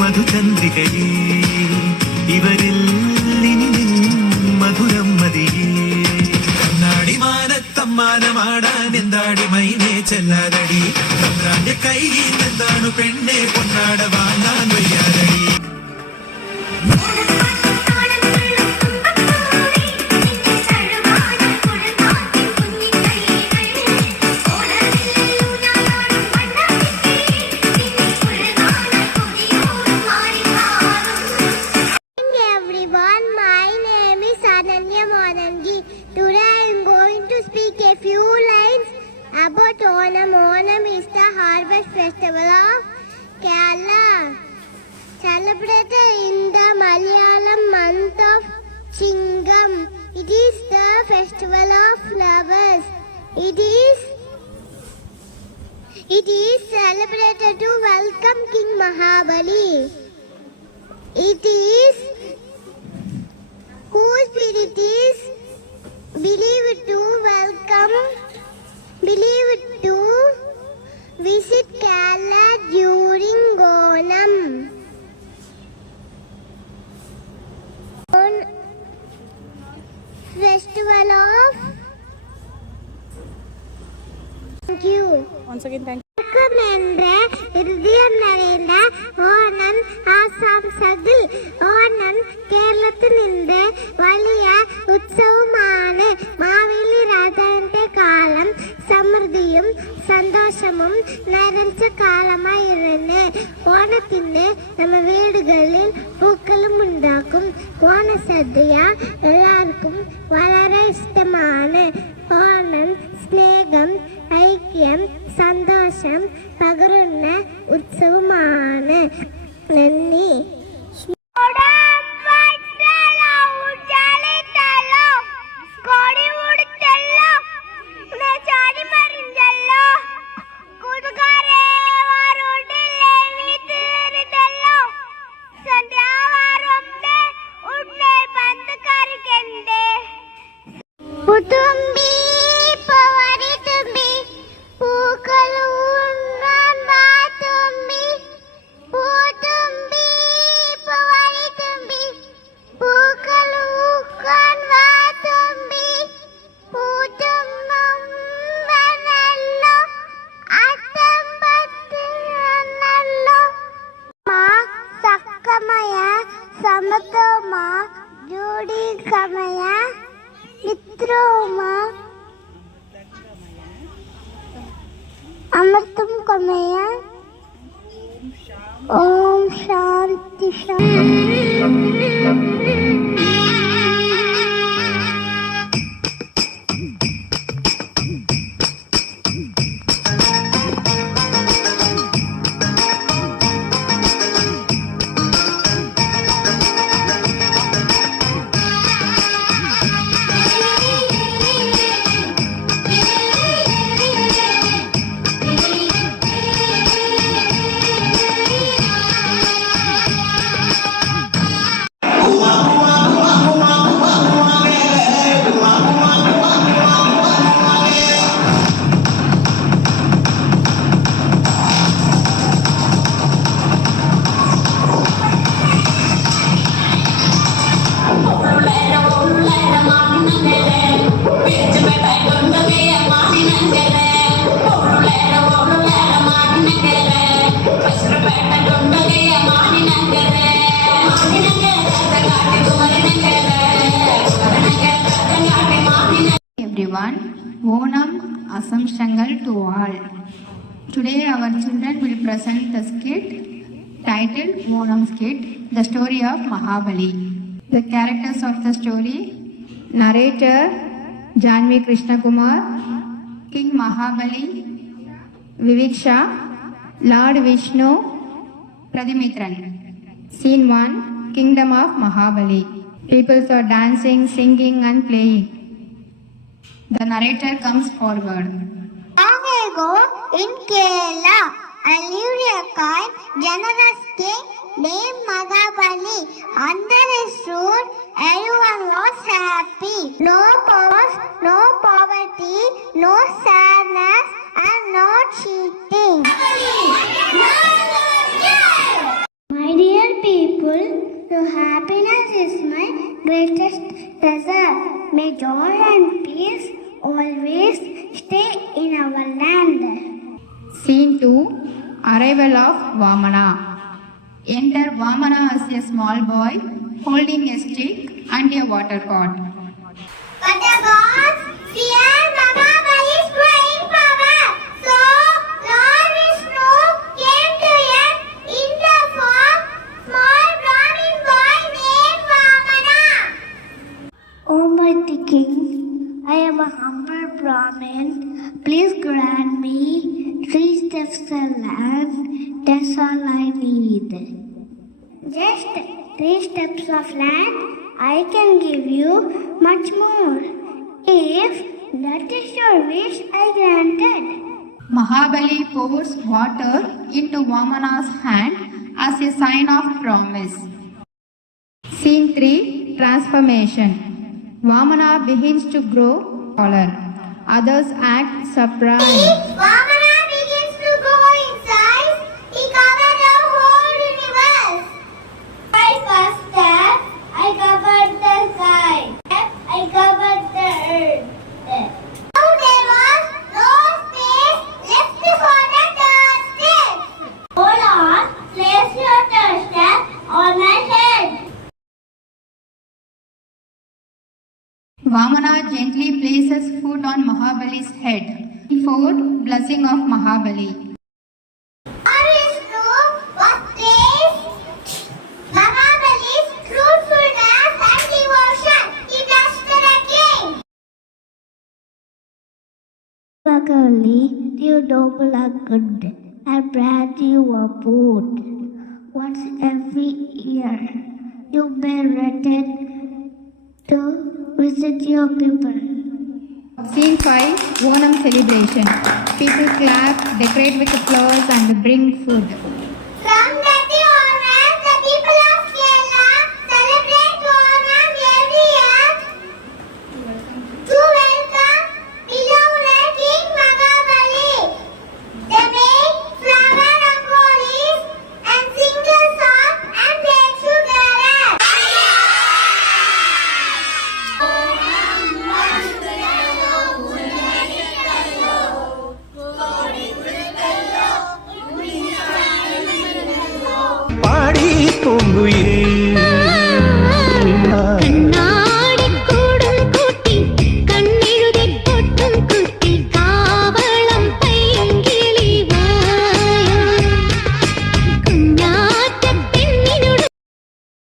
മധുചന്ദ്രികയേ ഇവരിൽ ഇനി മധുരം മതിയേ കണ്ണാടിമാനത്തമ്മാനമാടാൻ എന്താടി മൈനേ ചെല്ലാതടി ചന്ദ്രാന്റെ കയ്യിൽ എന്താണ് പെണ്ണെ പൊന്നാട വാങ്ങാൻ വയ്യാതടി About Onam. Onam is the harvest festival of Kerala, celebrated in the Malayalam month of Chingam. It is the festival of flowers. It is celebrated to welcome King Mahabali. It is whose spirit is believed to visit Kerala during Onam. On festival of thank you. Once again, thank you. Onam ആശംസകൾ. ഓണം കേരളത്തിൽ നിന്ന് വലിയ ഉത്സവമാണ്. മാവേലി രാജാവിന്റെ കാലം സമൃദ്ധിയും സന്തോഷവും നിറഞ്ഞ കാലമായിരുന്നു. ഓണത്തിന് നമ്മ വീടുകളിൽ പൂക്കളും ഉണ്ടാക്കും. ഓണസദ്യ എല്ലാവർക്കും വളരെ ഇഷ്ടമാണ്. ഓണം സ്നേഹം, ഐക്യം, സന്തോഷം പകരുന്ന ഉത്സവമാണ്. നന്ദി. సమతోమా జోడి సమయ మిత్రోమా అమృతం కమయ ఓం శాంతి everyone. Onam Asamshangal to all. Today our children will present the skit titled Onam Skit, the story of Mahabali. The characters of the story: narrator Janvi Krishna Kumar, King Mahabali, Viviksha, Lord Vishnu, Pradimitran. Scene 1: Kingdom of Mahabali. People are dancing, singing and playing. The narrator comes forward. Long ago in Kerala, I lived a kind, generous king named Mahabali. Under his rule, everyone was happy. No wars, no poverty, no sadness, and no cheating. My dear people, your happiness is my greatest treasure. May joy and peace always stay in our land. Scene 2: Arrival of Vamana. Enter Vamana as a small boy holding a stick and a water pot. But the gods fear Mahabali's great power. So Lord Vishnu came to earth in the form small Brahmin boy named Vamana. Almighty King, I am a humble Brahmin. Please grant me 3 steps of land. That's all I need. Just 3 steps of land, I can give you much more. If that is your wish, I granted. Mahabali pours water into Vamana's hand as a sign of promise. Scene 3: Transformation. Vamana begins to grow taller. Others act surprised. Vamana begins to grow in size. He covered the whole universe. My first step, I covered the sky. I covered the earth. Now there was no space left for the third step. Oh Lord, place your third step on my head. Vamana gently places foot on Mahabali's head. 4. Blessing of Mahabali. Vishnu was praised Mahabali's truthfulness and devotion. He blessed the king. Mahabali, you noble and good, and brand you a boot. Once every year, you may return to visit your people. Scene 5: Onam celebration. People clap, decorate with flowers and bring food.